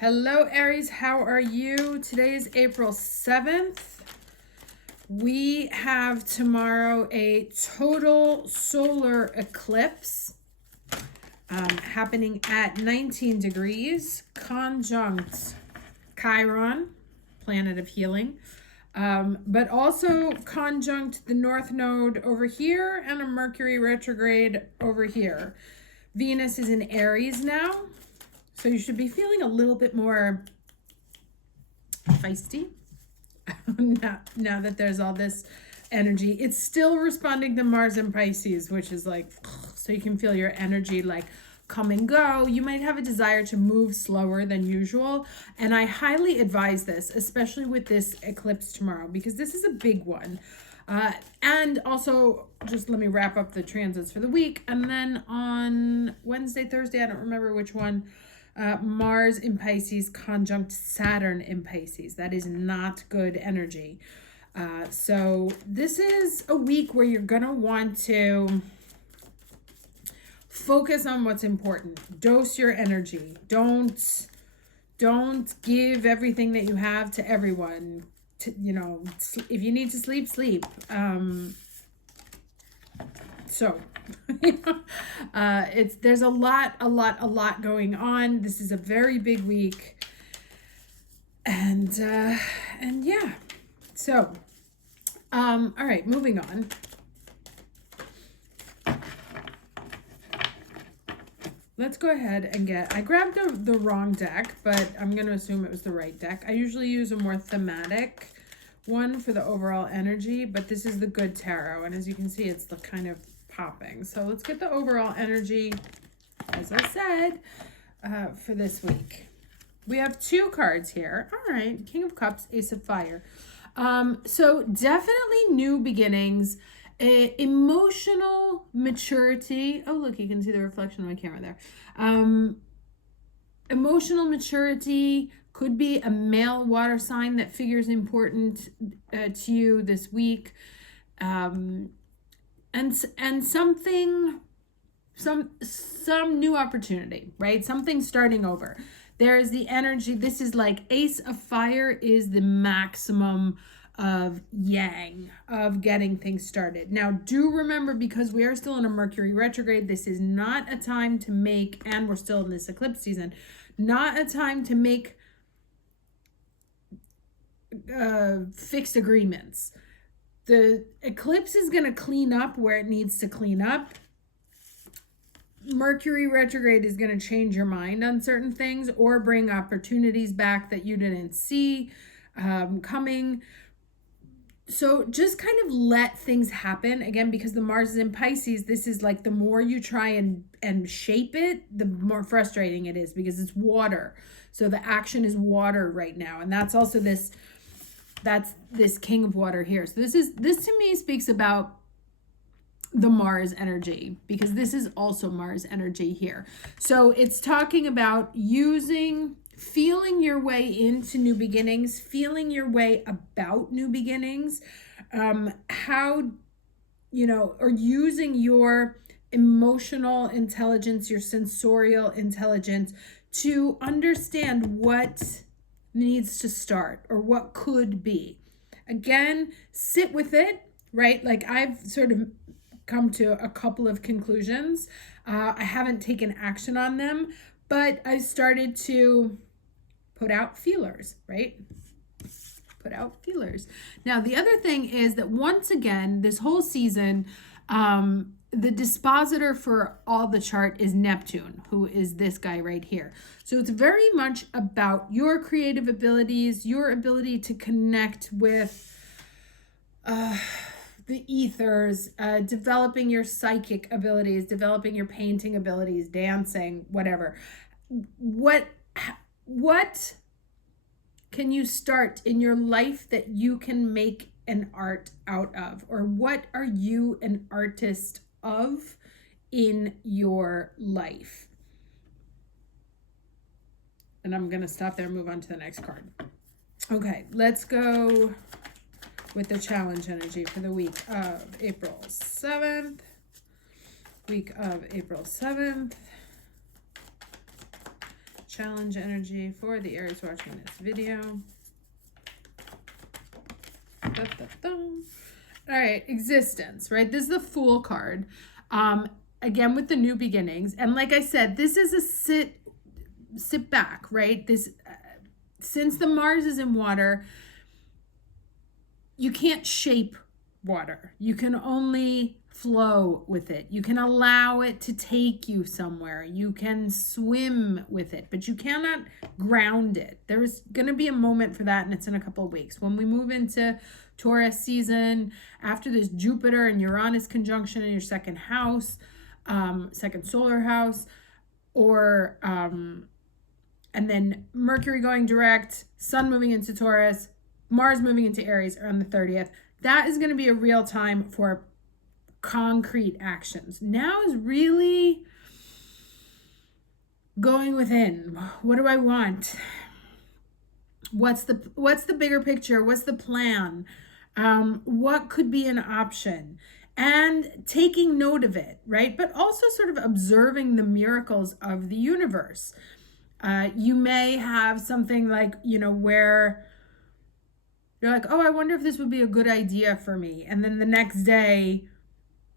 Hello, Aries. How are you? Today is April 7th. We have tomorrow a total solar eclipse happening at 19 degrees, conjunct Chiron, planet of healing, but also conjunct the North Node over here and a Mercury retrograde over here. Venus is in Aries now. So you should be feeling a little bit more feisty now that there's all this energy. It's still responding to Mars and Pisces, which is like, so you can feel your energy like come and go. You might have a desire to move slower than usual. And I highly advise this, especially with this eclipse tomorrow, because this is a big one. And also, just let me wrap up the transits for the week. And then on Wednesday, Thursday, I don't remember which one, Mars in Pisces conjunct Saturn in Pisces. That is not good energy. So this is a week where you're going to want to focus on what's important. Dose your energy. Don't give everything that you have to everyone. If you need to sleep, sleep. There's a lot going on. This is a very big week, and yeah. So, all right, moving on. Let's go ahead and I grabbed the wrong deck, but I'm going to assume it was the right deck. I usually use a more thematic one for the overall energy, but this is the good tarot. And as you can see, it's the kind of popping. So let's get the overall energy, as I said, for this week. We have two cards here. All right, King of Cups, Ace of Fire. So definitely new beginnings. Emotional maturity. Oh, look, you can see the reflection on my camera there. Emotional maturity could be a male water sign that figures important to you this week. And something, some new opportunity, right? Something starting over. There is the energy. This is like Ace of Fire is the maximum of yang, of getting things started. Now, do remember, because we are still in a Mercury retrograde, this is not a time to make, and we're still in this eclipse season, not a time to make fixed agreements. The eclipse is going to clean up where it needs to clean up. Mercury retrograde is going to change your mind on certain things or bring opportunities back that you didn't see coming. So just kind of let things happen. Again, because the Mars is in Pisces, this is like the more you try and shape it, the more frustrating it is, because it's water. So the action is water right now. And that's also this King of Water here. So this to me speaks about the Mars energy, because this is also Mars energy here. So it's talking about feeling your way into new beginnings, feeling your way about new beginnings, or using your emotional intelligence, your sensorial intelligence to understand what needs to start or what could be. Again, sit with it, right? Like, I've sort of come to a couple of conclusions. I haven't taken action on them, but I started to put out feelers, right? Put out feelers. Now, the other thing is that once again, this whole season, the dispositor for all the chart is Neptune, who is this guy right here. So it's very much about your creative abilities, your ability to connect with the ethers, developing your psychic abilities, developing your painting abilities, dancing, whatever. What can you start in your life that you can make an art out of? Or what are you an artist of in your life? And I'm going to stop there and move on to the next card. Okay, let's go with the challenge energy for the week of April 7th. challenge energy for the Aries watching this video. Da, da, da. All right, existence, right? This is the Fool card. Again, with the new beginnings. And like I said, this is a sit back, right? This, since the Mars is in water, you can't shape water. You can only flow with it. You can allow it to take you somewhere. You can swim with it, but you cannot ground it. There's going to be a moment for that, and it's in a couple of weeks. When we move into Taurus season, after this Jupiter and Uranus conjunction in your second house, second solar house, or and then Mercury going direct, Sun moving into Taurus, Mars moving into Aries around the 30th. That is going to be a real time for concrete actions. Now is really going within. What do I want? What's the bigger picture? What's the plan? What could be an option? And taking note of it, right? But also sort of observing the miracles of the universe. You may have something like, where you're like, oh, I wonder if this would be a good idea for me. And then the next day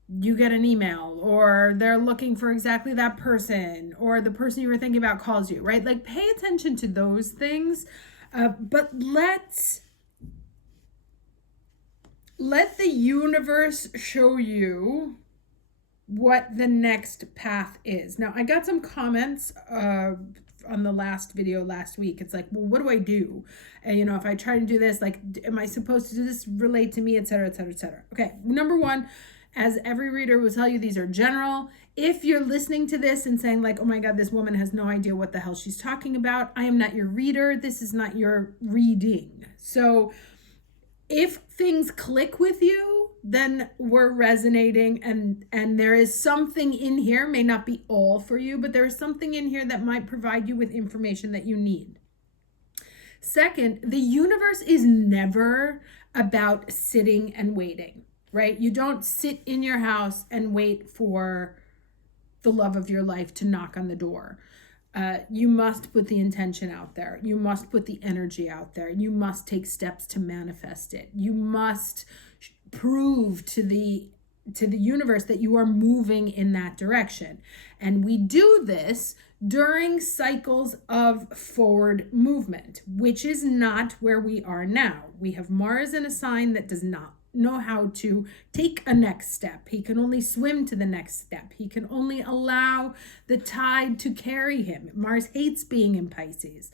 you get an email, or they're looking for exactly that person, or the person you were thinking about calls you, right? Like, pay attention to those things. But let the universe show you what the next path is. Now, I got some comments on the last video last week. It's like, well, what do I do? And, if I try to do this, like, am I supposed to do this, relate to me, et cetera, et cetera, et cetera. Okay, number one, as every reader will tell you, these are general. If you're listening to this and saying like, oh my God, this woman has no idea what the hell she's talking about, I am not your reader. This is not your reading. So if things click with you, then we're resonating, and there is something in here, may not be all for you, but there is something in here that might provide you with information that you need. Second, the universe is never about sitting and waiting, right? You don't sit in your house and wait for the love of your life to knock on the door. You must put the intention out there. You must put the energy out there. You must take steps to manifest it. You must prove to the universe that you are moving in that direction. And we do this during cycles of forward movement, which is not where we are now. We have Mars in a sign that does not know how to take a next step. He can only swim to the next step. He can only allow the tide to carry him. Mars hates being in Pisces.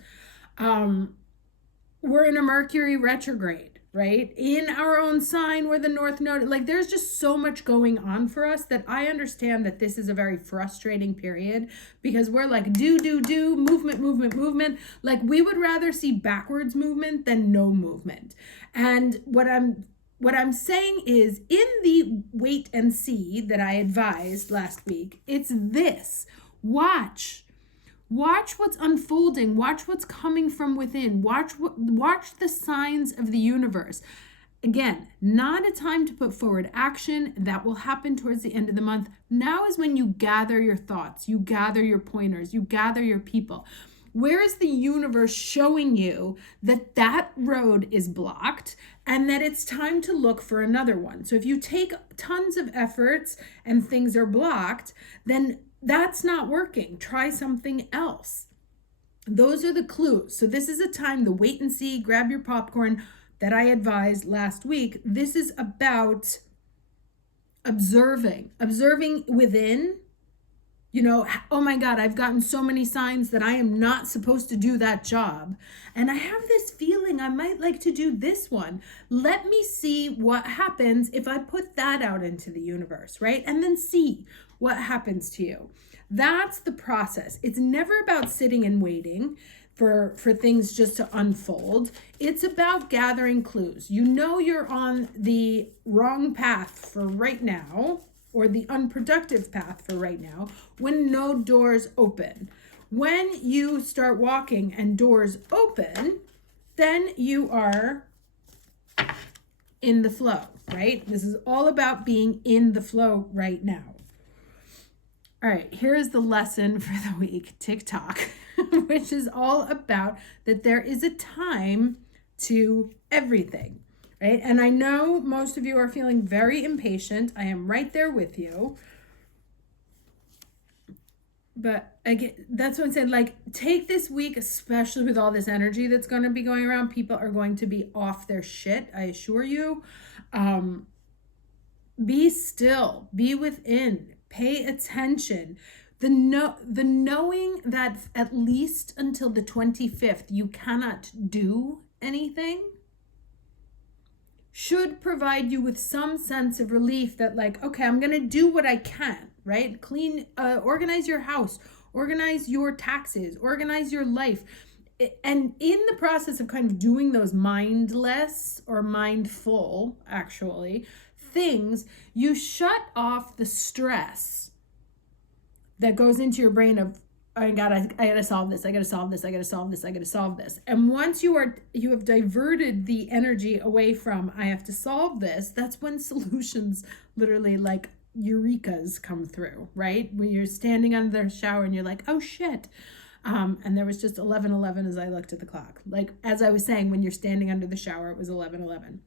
We're in a Mercury retrograde, right? In our own sign, we're the North Node. Like, there's just so much going on for us that I understand that this is a very frustrating period, because we're like, do, movement. Like, we would rather see backwards movement than no movement. And what I'm saying is, in the wait and see that I advised last week, it's this. Watch what's unfolding. Watch what's coming from within. Watch the signs of the universe. Again, not a time to put forward action. That will happen towards the end of the month. Now is when you gather your thoughts, you gather your pointers, you gather your people. Where is the universe showing you that road is blocked and that it's time to look for another one? So if you take tons of efforts and things are blocked, then that's not working. Try something else. Those are the clues. So this is a time to wait and see, grab your popcorn that I advised last week. This is about observing within. Oh my God, I've gotten so many signs that I am not supposed to do that job. And I have this feeling I might like to do this one. Let me see what happens if I put that out into the universe, right? And then see what happens to you. That's the process. It's never about sitting and waiting for things just to unfold. It's about gathering clues. You're on the wrong path for right now, or the unproductive path for right now, when no doors open. When you start walking and doors open, then you are in the flow, right? This is all about being in the flow right now. All right, here is the lesson for the week. TikTok. which is all about that there is a time to everything, right? And I know most of you are feeling very impatient. I am right there with you. But again, that's what I said, like, take this week, especially with all this energy that's going to be going around. People are going to be off their shit, I assure you. Be still, be within, pay attention. The knowing that at least until the 25th you cannot do anything should provide you with some sense of relief that, like, okay, I'm going to do what I can, right? Organize your house, organize your taxes, organize your life. And in the process of kind of doing those mindless or mindful, actually, things, you shut off the stress that goes into your brain of, I gotta solve this, I gotta solve this, I gotta solve this, I gotta solve this. And once you have diverted the energy away from, I have to solve this, that's when solutions, literally like eurekas, come through, right? When you're standing under the shower and you're like, oh shit. And there was just 11:11 as I looked at the clock. Like, as I was saying, when you're standing under the shower, it was 11:11.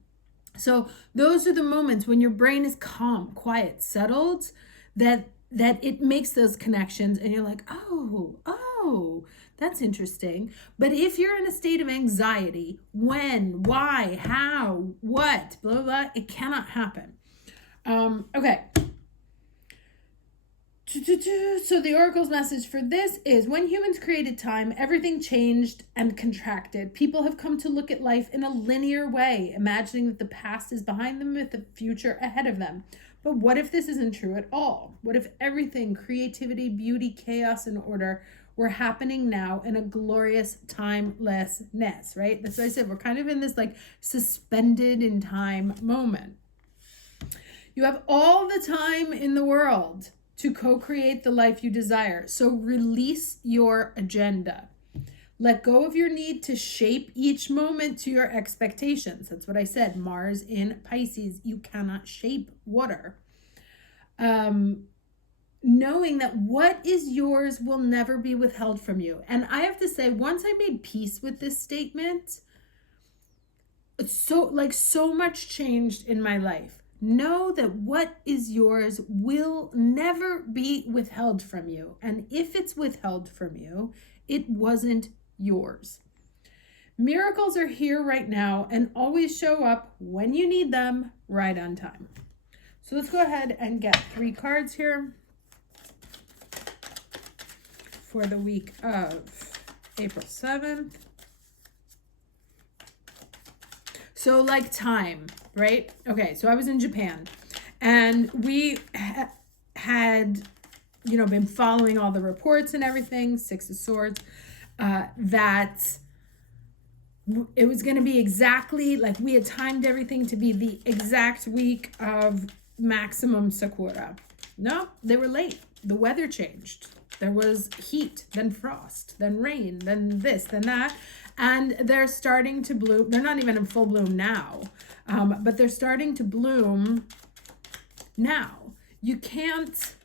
So those are the moments when your brain is calm, quiet, settled, that it makes those connections and you're like, oh, that's interesting. But if you're in a state of anxiety, when, why, how, what, blah, blah, blah, it cannot happen. Okay. So the oracle's message for this is, when humans created time, everything changed and contracted. People have come to look at life in a linear way, imagining that the past is behind them with the future ahead of them. But what if this isn't true at all? What if everything, creativity, beauty, chaos, and order, were happening now in a glorious timelessness, right? That's what I said. We're kind of in this like suspended in time moment. You have all the time in the world to co-create the life you desire. So release your agenda. Let go of your need to shape each moment to your expectations. That's what I said. Mars in Pisces, you cannot shape water. Knowing that what is yours will never be withheld from you. And I have to say, once I made peace with this statement, so much changed in my life. Know that what is yours will never be withheld from you. And if it's withheld from you, it wasn't yours. Miracles are here right now and always show up when you need them, right on time. So let's go ahead and get 3 cards here for the week of April 7th. So like time, right? Okay, so I was in Japan and we had, been following all the reports and everything, 6 of Swords, that it was going to be exactly, like, we had timed everything to be the exact week of maximum sakura. No, they were late. The weather changed. There was heat, then frost, then rain, then this, then that. And they're starting to bloom. They're not even in full bloom now, but they're starting to bloom now. You can't,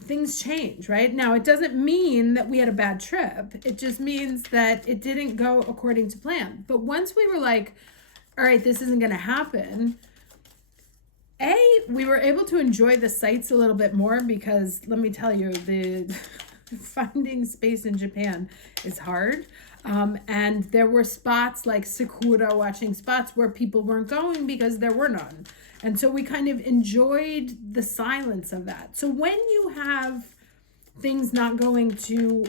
things change, right? Now, it doesn't mean that we had a bad trip. It just means that it didn't go according to plan. But once we were like, all right, this isn't going to happen, we were able to enjoy the sights a little bit more, because let me tell you, the finding space in Japan is hard. And there were spots like Sakura watching spots where people weren't going because there were none. And so we kind of enjoyed the silence of that. So when you have things not going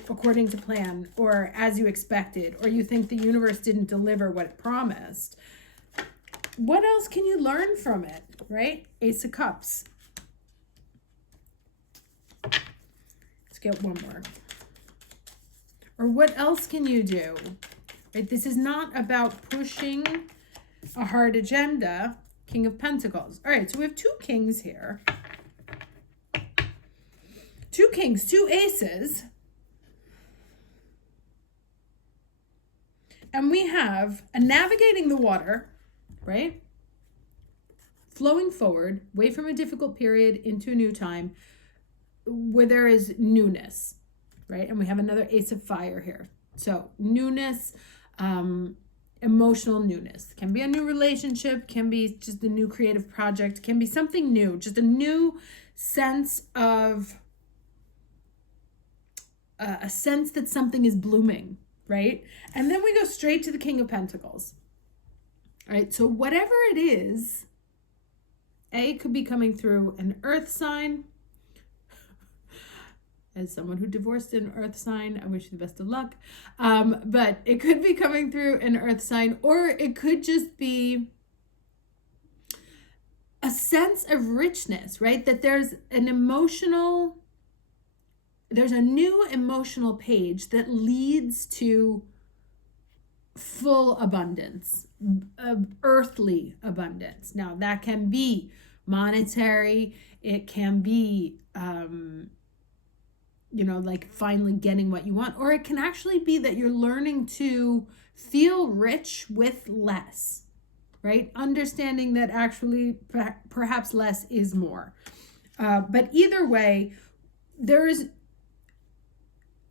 according to plan or as you expected, or you think the universe didn't deliver what it promised, what else can you learn from it, right? Ace of Cups. Let's get one more. Or what else can you do? Right? This is not about pushing a hard agenda. King of Pentacles. All right, so we have 2 kings here. 2 kings, 2 aces. And we have a navigating the water, right? Flowing forward, away from a difficult period into a new time where there is newness. right? And we have another Ace of Fire here. So newness, emotional newness. Can be a new relationship, can be just a new creative project, can be something new, just a new sense of, a sense that something is blooming, right? And then we go straight to the King of Pentacles, right? So whatever it is, it could be coming through an earth sign. As someone who divorced an earth sign, I wish you the best of luck. But it could be coming through an earth sign, or it could just be a sense of richness, right? That there's a new emotional page that leads to full abundance, earthly abundance. Now that can be monetary, it can be, like finally getting what you want, or it can actually be that you're learning to feel rich with less, right? Understanding that actually perhaps less is more. But either way,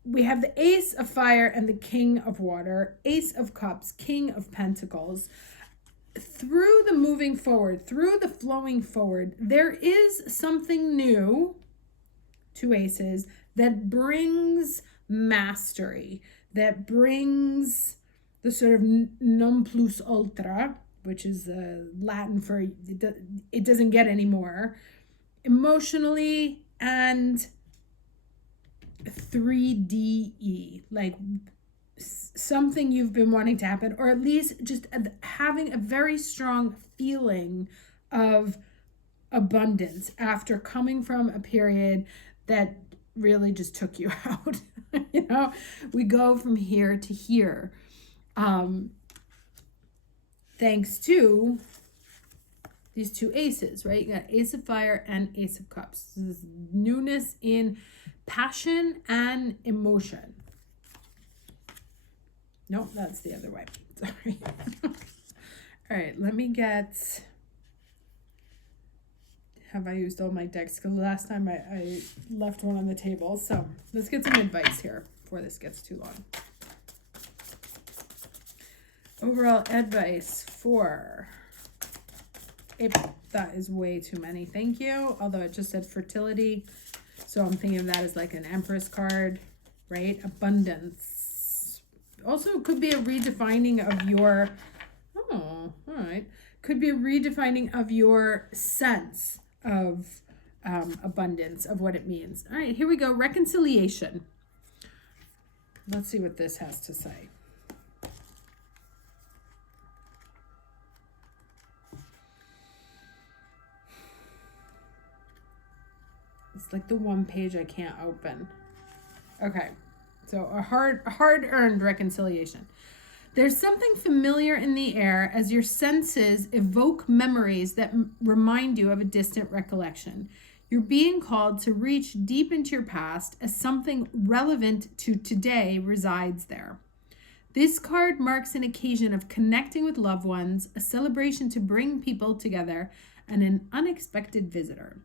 we have the Ace of Fire and the King of Water, Ace of Cups, King of Pentacles. Through the moving forward, through the flowing forward, there is something new, two aces, that brings mastery, that brings the sort of non plus ultra, which is Latin for it doesn't get any more, emotionally, and 3DE, like something you've been wanting to happen, or at least just having a very strong feeling of abundance after coming from a period that really just took you out. We go from here to here, thanks to these two aces, right? You got Ace of Fire and Ace of Cups. This is newness in passion and emotion. Nope, that's the other way. Sorry. All right, let me get... Have I used all my decks? Because last time I left one on the table. So let's get some advice here before this gets too long. Overall advice for April. That is way too many. Thank you. Although it just said fertility. So I'm thinking of that as like an Empress card, right? Abundance. Also could be a redefining of your... Oh, all right. Could be a redefining of your sense of abundance, of what it means. All right, here we go. Reconciliation. Let's see what this has to say. It's like the one page I can't open. Okay, so a hard-earned reconciliation. There's something familiar in the air as your senses evoke memories that remind you of a distant recollection. You're being called to reach deep into your past as something relevant to today resides there. This card marks an occasion of connecting with loved ones, a celebration to bring people together, and an unexpected visitor.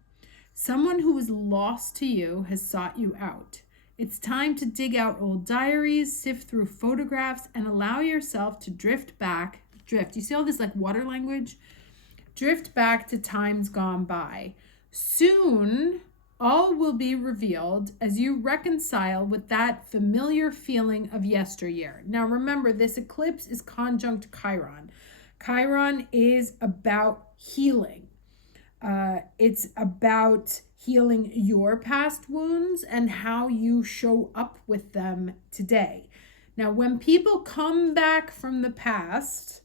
Someone who was lost to you has sought you out. It's time to dig out old diaries, sift through photographs, and allow yourself to drift. You see all this like water language? Drift back to times gone by. Soon, all will be revealed as you reconcile with that familiar feeling of yesteryear. Now remember, this eclipse is conjunct Chiron. Chiron is about healing. It's about healing your past wounds and how you show up with them today. Now, when people come back from the past,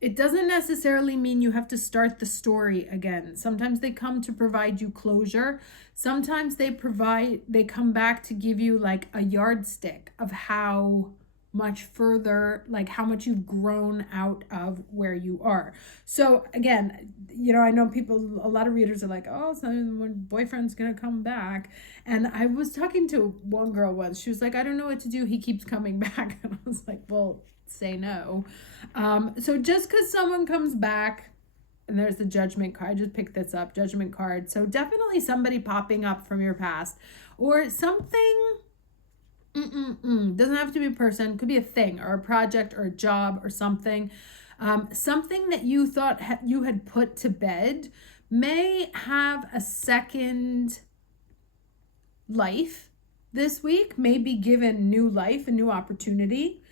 it doesn't necessarily mean you have to start the story again. Sometimes they come to provide you closure. Sometimes they come back to give you like a yardstick of how much further, like how much you've grown out of where you are. So again, I know people, a lot of readers are like, oh, so my boyfriend's gonna come back. And I was talking to one girl once. She was like, I don't know what to do. He keeps coming back. And I was like, well, say no. So just because someone comes back, and there's the Judgment card. I just picked this up, Judgment card. So definitely somebody popping up from your past, or something. Doesn't have to be a person, could be a thing or a project or a job or something. Something that you thought you had put to bed may have a second life this week, may be given new life, a new opportunity.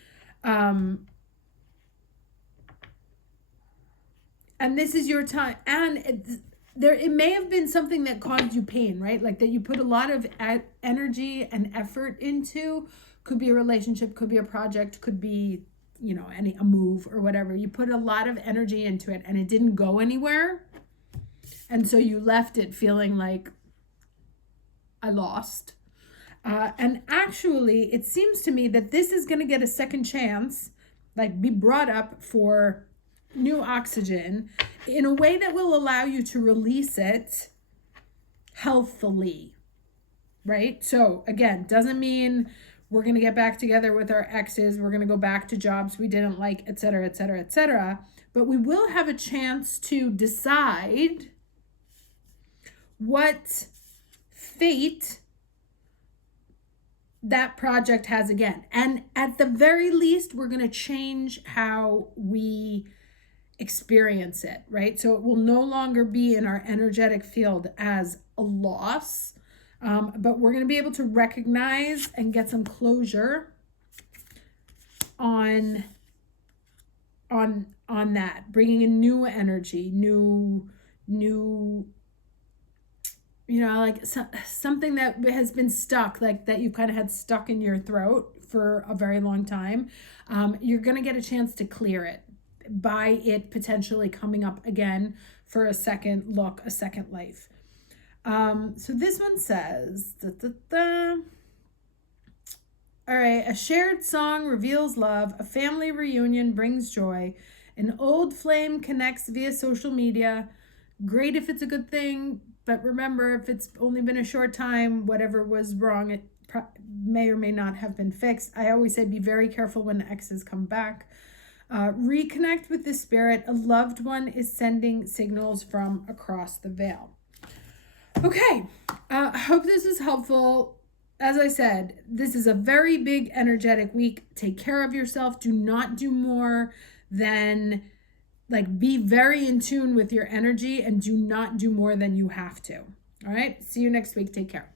And this is your time. And it may have been something that caused you pain, right? Like that you put a lot of energy and effort into. Could be a relationship, could be a project, could be, a move or whatever. You put a lot of energy into it and it didn't go anywhere. And so you left it feeling like, I lost. And actually, it seems to me that this is going to get a second chance, like be brought up for new oxygen in a way that will allow you to release it healthfully, right? So again, doesn't mean we're going to get back together with our exes, we're going to go back to jobs we didn't like, etc., etc., etc. But we will have a chance to decide what fate that project has again. And at the very least, we're going to change how we experience it, right? So it will no longer be in our energetic field as a loss, but we're going to be able to recognize and get some closure on that, bringing a new energy, new like something that has been stuck, like that you kind of had stuck in your throat for a very long time. You're going to get a chance to clear it by it potentially coming up again for a second look, a second life. So this one says, all right, a shared song reveals love, a family reunion brings joy, an old flame connects via social media. Great if it's a good thing, but remember, if it's only been a short time, whatever was wrong, it may or may not have been fixed. I always say be very careful when exes come back. Reconnect with the spirit. A loved one is sending signals from across the veil. Okay, I hope this is helpful. As I said, this is a very big energetic week. Take care of yourself. Do not do more than be very in tune with your energy and do not do more than you have to. All right, see you next week. Take care.